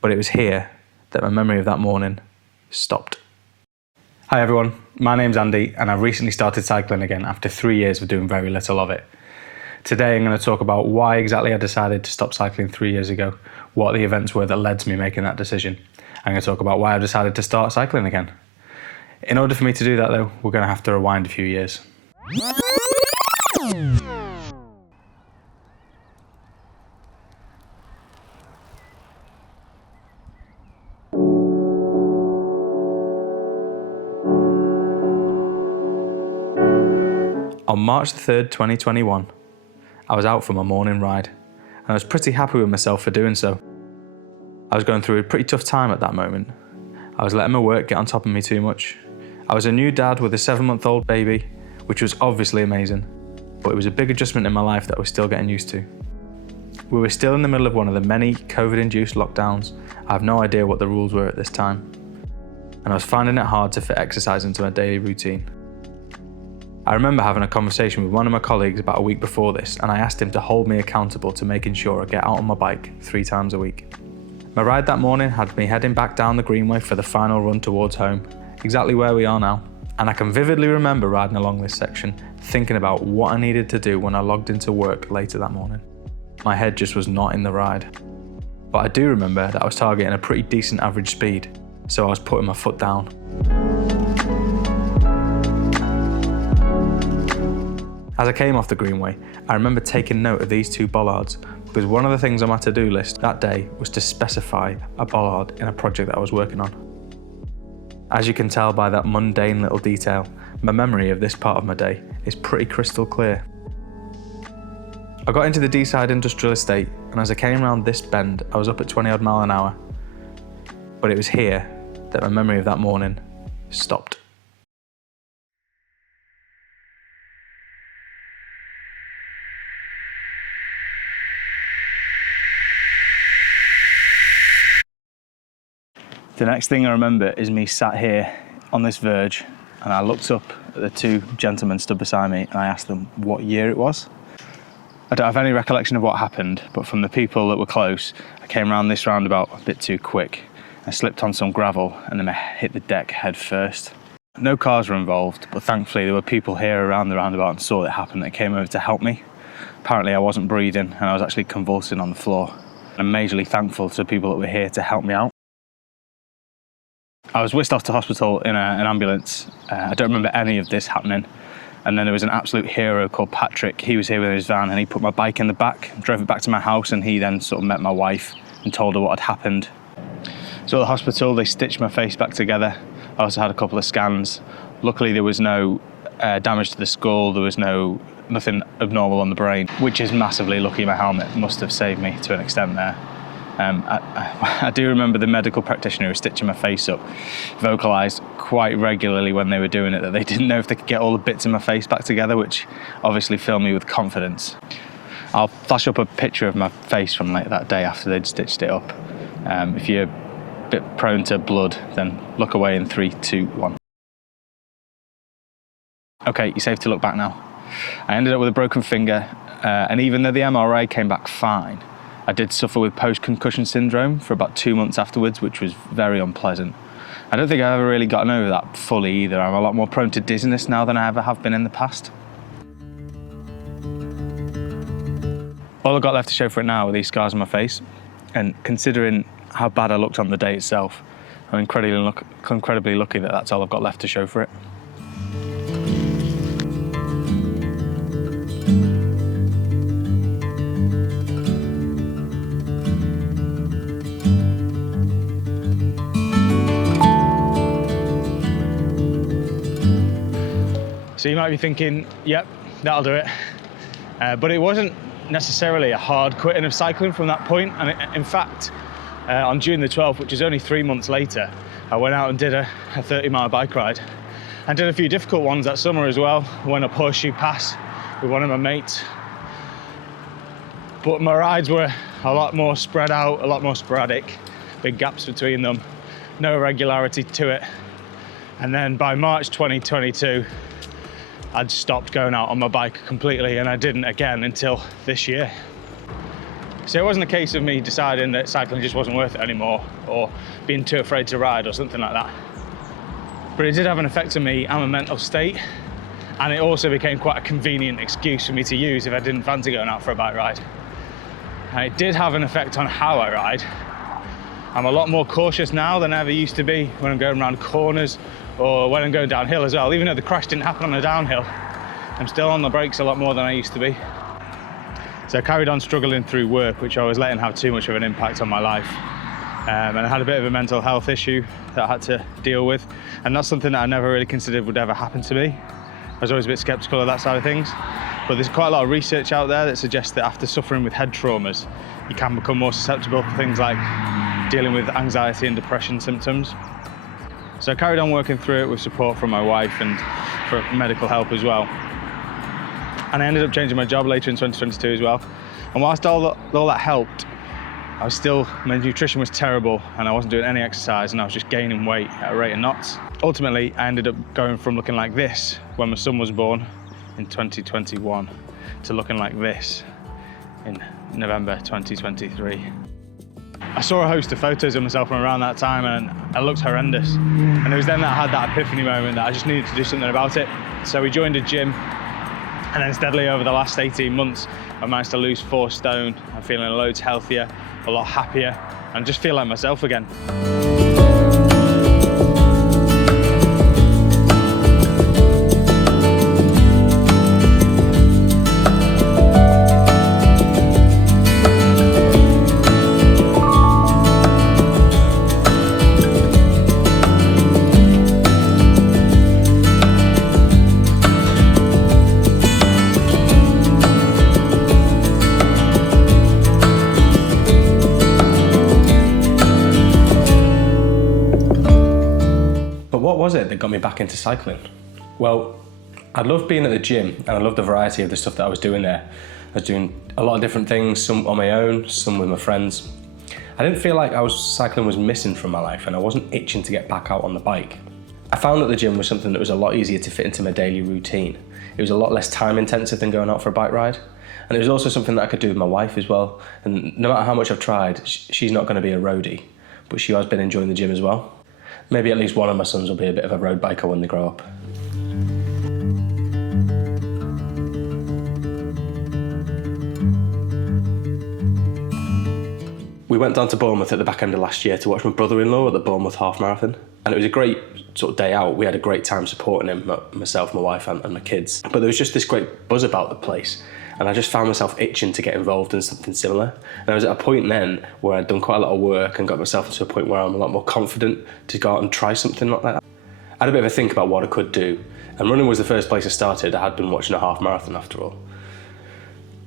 But it was here that my memory of that morning stopped. Hi everyone, my name's Andy and I've recently started cycling again after 3 years of doing very little of it. Today I'm going to talk about why exactly I decided to stop cycling 3 years ago, what the events were that led to me making that decision. I'm going to talk about why I've decided to start cycling again. In order for me to do that though, we're going to have to rewind a few years. On March 3rd, 2021, I was out for my morning ride, and I was pretty happy with myself for doing so. I was going through a pretty tough time at that moment. I was letting my work get on top of me too much. I was a new dad with a 7-month-old baby, which was obviously amazing, but it was a big adjustment in my life that I was still getting used to. We were still in the middle of one of the many COVID-induced lockdowns. I have no idea what the rules were at this time, and I was finding it hard to fit exercise into my daily routine. I remember having a conversation with one of my colleagues about a week before this, and I asked him to hold me accountable to making sure I get out on my bike 3 times a week. My ride that morning had me heading back down the Greenway for the final run towards home, exactly where we are now. And I can vividly remember riding along this section, thinking about what I needed to do when I logged into work later that morning. My head just was not in the ride. But I do remember that I was targeting a pretty decent average speed, so I was putting my foot down. As I came off the Greenway, I remember taking note of these 2 bollards because one of the things on my to-do list that day was to specify a bollard in a project that I was working on. As you can tell by that mundane little detail, my memory of this part of my day is pretty crystal clear. I got into the D-side industrial estate, and as I came around this bend, I was up at 20 odd mile an hour. But it was here that my memory of that morning stopped. The next thing I remember is me sat here on this verge, and I looked up at the 2 gentlemen stood beside me and I asked them what year it was. I don't have any recollection of what happened, but from the people that were close, I came around this roundabout a bit too quick. I slipped on some gravel and then I hit the deck head first. No cars were involved, but thankfully there were people here around the roundabout and saw it happen that came over to help me. Apparently I wasn't breathing and I was actually convulsing on the floor. I'm majorly thankful to the people that were here to help me out. I was whisked off to hospital in an ambulance. I don't remember any of this happening. And then there was an absolute hero called Patrick. He was here with his van and he put my bike in the back, drove it back to my house, and he then sort of met my wife and told her what had happened. So at the hospital, they stitched my face back together. I also had a couple of scans. Luckily, there was no damage to the skull. There was nothing abnormal on the brain, which is massively lucky. My helmet must have saved me to an extent there. I do remember the medical practitioner who was stitching my face up vocalised quite regularly when they were doing it that they didn't know if they could get all the bits of my face back together, which obviously filled me with confidence. I'll flash up a picture of my face from that day after they'd stitched it up. If you're a bit prone to blood, then look away in 3, 2, 1. Okay, you're safe to look back now. I ended up with a broken finger, and even though the MRI came back fine, I did suffer with post-concussion syndrome for about 2 months afterwards, which was very unpleasant. I don't think I've ever really gotten over that fully either. I'm a lot more prone to dizziness now than I ever have been in the past. All I've got left to show for it now are these scars on my face, and considering how bad I looked on the day itself, I'm incredibly lucky that that's all I've got left to show for it. So you might be thinking, yep, that'll do it. But it wasn't necessarily a hard quitting of cycling from that point. And in fact, on June the 12th, which is only 3 months later, I went out and did a 30-mile bike ride and did a few difficult ones that summer as well. I went up Horseshoe Pass with one of my mates. But my rides were a lot more spread out, a lot more sporadic, big gaps between them, no regularity to it. And then by March 2022, I'd stopped going out on my bike completely, and I didn't again until this year. So it wasn't a case of me deciding that cycling just wasn't worth it anymore, or being too afraid to ride or something like that. But it did have an effect on me and my mental state, and it also became quite a convenient excuse for me to use if I didn't fancy going out for a bike ride. And it did have an effect on how I ride. I'm a lot more cautious now than I ever used to be when I'm going around corners or when I'm going downhill as well. Even though the crash didn't happen on the downhill, I'm still on the brakes a lot more than I used to be. So I carried on struggling through work, which I was letting have too much of an impact on my life. And I had a bit of a mental health issue that I had to deal with. And that's something that I never really considered would ever happen to me. I was always a bit skeptical of that side of things. But there's quite a lot of research out there that suggests that after suffering with head traumas, you can become more susceptible for things like dealing with anxiety and depression symptoms. So I carried on working through it with support from my wife and for medical help as well. And I ended up changing my job later in 2022 as well. And whilst all that helped, my nutrition was terrible and I wasn't doing any exercise and I was just gaining weight at a rate of knots. Ultimately, I ended up going from looking like this when my son was born in 2021 to looking like this in November 2023. I saw a host of photos of myself from around that time and I looked horrendous. And it was then that I had that epiphany moment that I just needed to do something about it. So we joined a gym. And then steadily over the last 18 months, I managed to lose 4 stone. I'm feeling loads healthier, a lot happier, and just feel like myself again. What was it that got me back into cycling? Well, I loved being at the gym and I loved the variety of the stuff that I was doing there. I was doing a lot of different things, some on my own, some with my friends. I didn't feel like cycling was missing from my life and I wasn't itching to get back out on the bike. I found that the gym was something that was a lot easier to fit into my daily routine. It was a lot less time intensive than going out for a bike ride. And it was also something that I could do with my wife as well. And no matter how much I've tried, she's not going to be a roadie, but she has been enjoying the gym as well. Maybe at least one of my sons will be a bit of a road biker when they grow up. We went down to Bournemouth at the back end of last year to watch my brother-in-law at the Bournemouth half marathon. And it was a great sort of day out. We had a great time supporting him, myself, my wife and my kids. But there was just this great buzz about the place. And I just found myself itching to get involved in something similar. And I was at a point then where I'd done quite a lot of work and got myself to a point where I'm a lot more confident to go out and try something like that. I had a bit of a think about what I could do. And running was the first place I started. I had been watching a half marathon after all.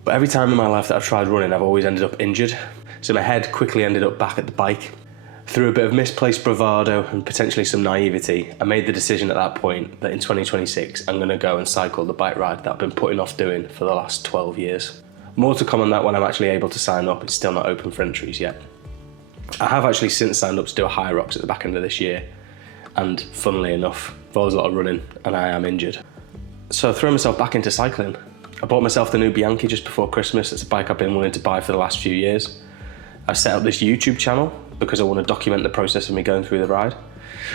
But every time in my life that I've tried running, I've always ended up injured. So my head quickly ended up back at the bike. Through a bit of misplaced bravado and potentially some naivety, I made the decision at that point that in 2026 I'm going to go and cycle the bike ride that I've been putting off doing for the last 12 years. More to come on that when I'm actually able to sign up. It's still not open for entries yet. I have actually since signed up to do a High Rocks at the back end of this year, and funnily enough, involves a lot of running and I am injured. So I threw myself back into cycling. I bought myself the new Bianchi just before Christmas. It's a bike I've been wanting to buy for the last few years. I set up this YouTube channel because I want to document the process of me going through the ride.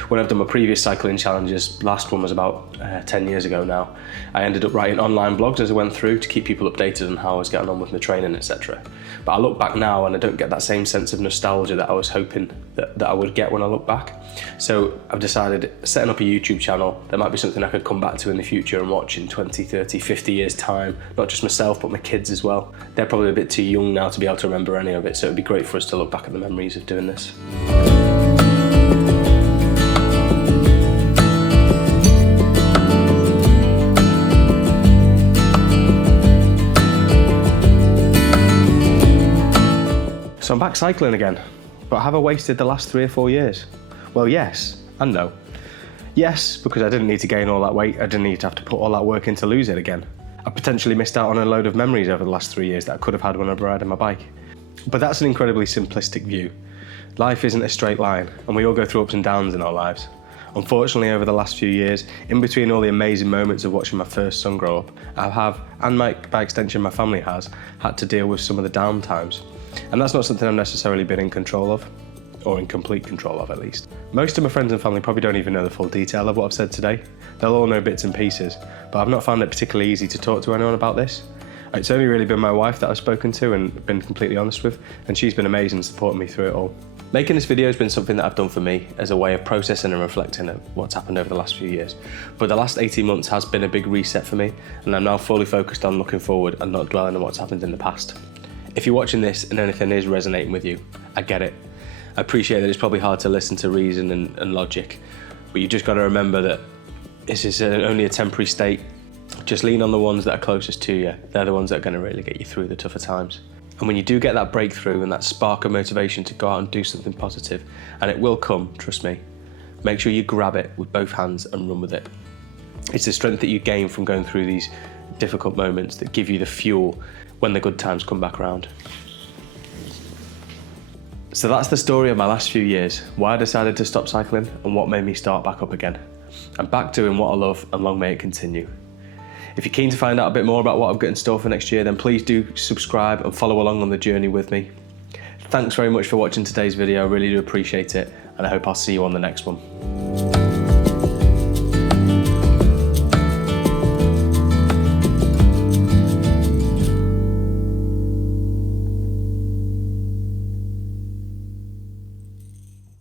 When I've done my previous cycling challenges, last one was about 10 years ago now, I ended up writing online blogs as I went through to keep people updated on how I was getting on with my training, etc. But I look back now and I don't get that same sense of nostalgia that I was hoping that I would get when I look back. So I've decided setting up a YouTube channel, that might be something I could come back to in the future and watch in 20, 30, 50 years time. Not just myself, but my kids as well. They're probably a bit too young now to be able to remember any of it, so it'd be great for us to look back at the memories of doing this. So I'm back cycling again, but have I wasted the last 3 or 4 years? Well, yes and no. Yes, because I didn't need to gain all that weight, I didn't need to have to put all that work in to lose it again. I potentially missed out on a load of memories over the last 3 years that I could have had when I was riding my bike. But that's an incredibly simplistic view. Life isn't a straight line, and we all go through ups and downs in our lives. Unfortunately, over the last few years, in between all the amazing moments of watching my first son grow up, I have, and by extension my family has, had to deal with some of the down times. And that's not something I've necessarily been in control of, or in complete control of at least. Most of my friends and family probably don't even know the full detail of what I've said today. They'll all know bits and pieces, but I've not found it particularly easy to talk to anyone about this. It's only really been my wife that I've spoken to and been completely honest with, and she's been amazing supporting me through it all. Making this video has been something that I've done for me as a way of processing and reflecting on what's happened over the last few years. But the last 18 months has been a big reset for me, and I'm now fully focused on looking forward and not dwelling on what's happened in the past. If you're watching this and anything is resonating with you, I get it. I appreciate that it's probably hard to listen to reason and logic, but you just got to remember that this is only a temporary state. Just lean on the ones that are closest to you. They're the ones that are going to really get you through the tougher times. And when you do get that breakthrough and that spark of motivation to go out and do something positive, and it will come, trust me, make sure you grab it with both hands and run with it. It's the strength that you gain from going through these difficult moments that give you the fuel when the good times come back around. So that's the story of my last few years, why I decided to stop cycling and what made me start back up again. I'm back doing what I love, and long may it continue. If you're keen to find out a bit more about what I've got in store for next year, then please do subscribe and follow along on the journey with me. Thanks very much for watching today's video, I really do appreciate it, and I hope I'll see you on the next one.